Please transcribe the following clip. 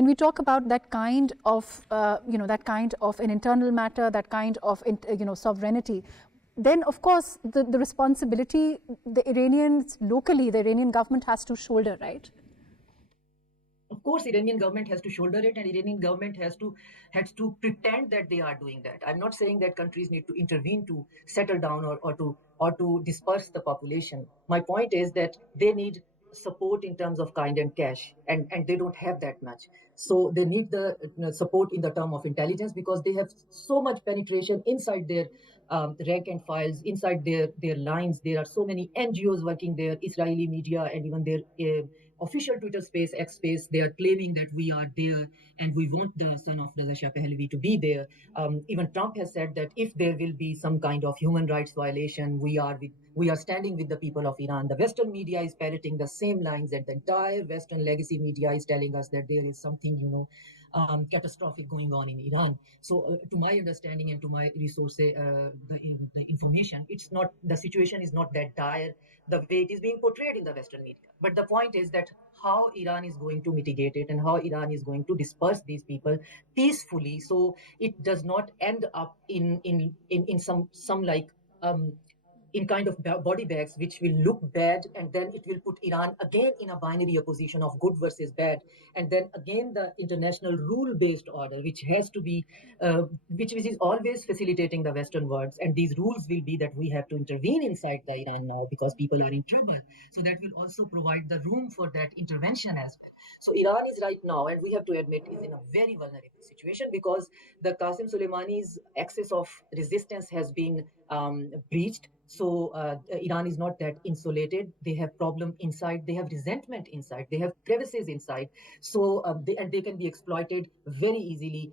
when we talk about that kind of, that kind of an internal matter, that kind of, sovereignty, then of course the responsibility the Iranians locally, the Iranian government has to shoulder, right? Of course, Iranian government has to shoulder it, and Iranian government has to pretend that they are doing that. I'm not saying that countries need to intervene to settle down or to disperse the population. My point is that they need support in terms of kind and cash, and they don't have that much. So they need the support in the term of intelligence, because they have so much penetration inside their rank and files, inside their lines. There are so many NGOs working there, Israeli media, and even their official Twitter space, X space. They are claiming that we are there and we want the son of Reza Shah Pahlavi to be there. Even Trump has said that if there will be some kind of human rights violation, we are standing with the people of Iran. The Western media is parroting the same lines, and the entire Western legacy media is telling us that there is something, catastrophic going on in Iran. So, to my understanding and to my resources, the information, the situation is not that dire the way it is being portrayed in the Western media. But the point is that how Iran is going to mitigate it and how Iran is going to disperse these people peacefully, so it does not end up in some like in kind of body bags, which will look bad, and then it will put Iran again in a binary opposition of good versus bad, and then again the international rule-based order, which has to be, which is always facilitating the Western words, and these rules will be that we have to intervene inside the Iran now because people are in trouble. So that will also provide the room for that intervention as well. So Iran is right now, and we have to admit, is in a very vulnerable situation because the Qasem Soleimani's axis of resistance has been breached. So Iran is not that insulated. They have problem inside. They have resentment inside. They have crevices inside. So and they can be exploited very easily